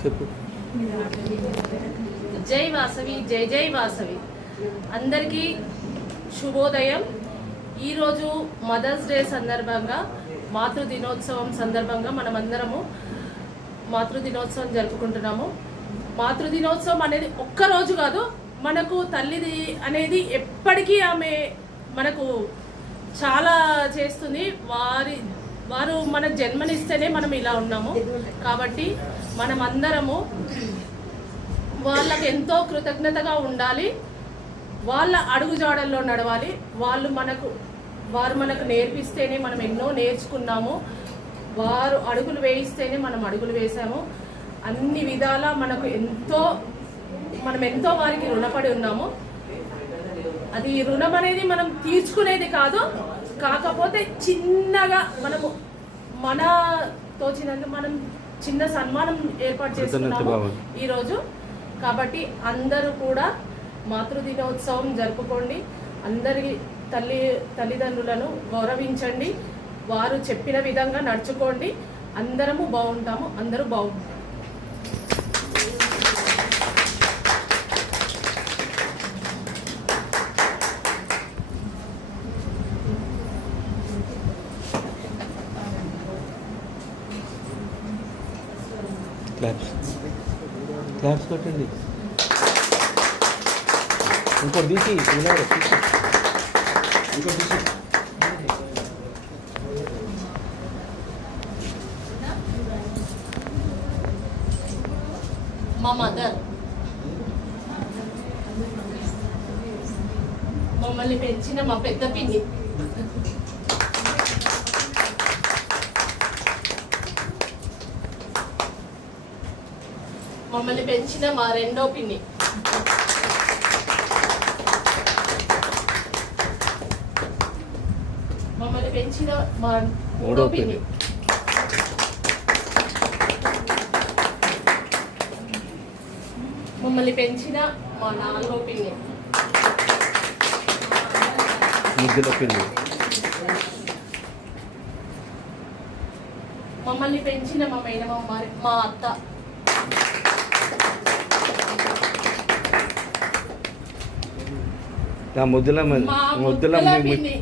చెప్పు. జై వాసవి, జై జై వాసవి. అందరికీ శుభోదయం. ఈరోజు మదర్స్ డే సందర్భంగా, మాతృ దినోత్సవం సందర్భంగా మనమందరము మాతృ దినోత్సవం జరుపుకుంటున్నాము. మాతృ దినోత్సవం అనేది ఒక్కరోజు కాదు, మనకు తల్లిది అనేది ఎప్పటికీ ఆమె మనకు చాలా చేస్తుంది. వారు మనకు జన్మనిస్తేనే మనం ఇలా ఉన్నాము. కాబట్టి మనం అందరము వాళ్ళకి ఎంతో కృతజ్ఞతగా ఉండాలి. వాళ్ళ అడుగుజాడల్లో నడవాలి. వారు మనకు నేర్పిస్తేనే మనం ఎన్నో నేర్చుకున్నాము. వారు అడుగులు వేయిస్తేనే మనం అడుగులు వేసాము. అన్ని విధాలా మనం ఎంతో వారికి రుణపడి ఉన్నాము. అది రుణం అనేది మనం తీర్చుకునేది కాదు, కాకపోతే చిన్నగా మన తోచినంత మనం చిన్న సన్మానం ఏర్పాటు చేసుకున్నాము ఈరోజు. కాబట్టి అందరూ కూడా మాతృ దినోత్సవం జరుపుకోండి. అందరి తల్లిదండ్రులను గౌరవించండి. వారు చెప్పిన విధంగా నడుచుకోండి. అందరము బాగుంటాము. అందరూ బాగుంటారు. క్లాప్స్ కొట్టండి. ఇంకోటి తీసి మా మదర్ మమ్మల్ని పెంచిన మా పెద్ద పిన్ని, మమ్మల్ని పెంచిన మా రెండో పిన్ని, మమ్మల్ని పెంచిన మా మూడో పిన్ని, మమ్మల్ని పెంచిన మా నాలుగో పిన్ని, ముద్దుల పిన్ని, మమ్మల్ని పెంచిన మా మేనమామ, మా అత్త, ముద్దుల పిన్ని